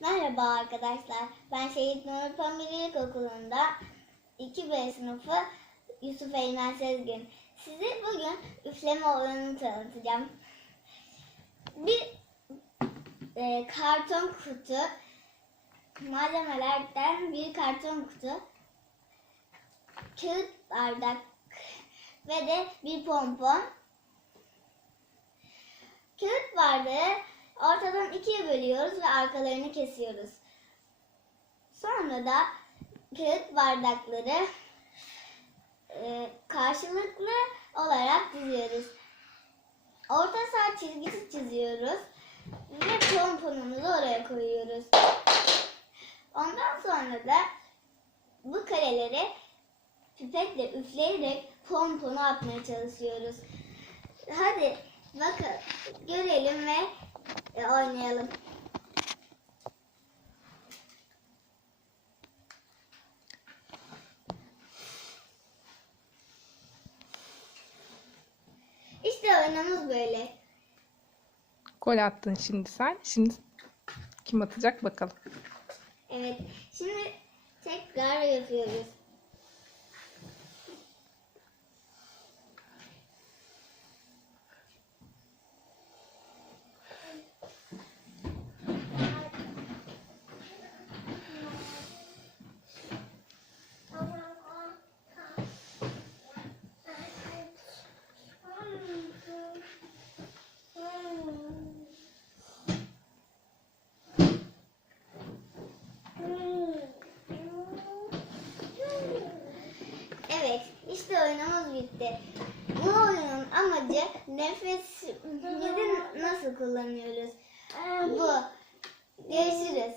Merhaba arkadaşlar. Ben Şehit Nuri Pamir İlkokulu'nda 2B sınıfı Yusuf Eymen Sezgin. Size bugün üfleme oyununu tanıtacağım. Bir e, karton kutu, malzemelerden bir karton kutu, kağıt bardak ve de bir pompon. Kağıt bardağı ortadan ikiye bölüyoruz ve arkalarını kesiyoruz. Sonra da kağıt bardakları e, karşılıklı olarak diziyoruz. Orta saat çizgisi çiziyoruz ve pomponumuzu oraya koyuyoruz. Ondan sonra da bu kareleri pipetle üfleyerek pomponu atmaya çalışıyoruz. Hadi bakın görelim ve e, oynayalım. İşte oyunumuz böyle. Gol attın şimdi sen. Şimdi kim atacak bakalım. Evet. Şimdi tekrar yapıyoruz. Evet, işte oyunumuz bitti. Bu oyunun amacı nefesimizi nasıl kullanıyoruz. Bu. Görüşürüz.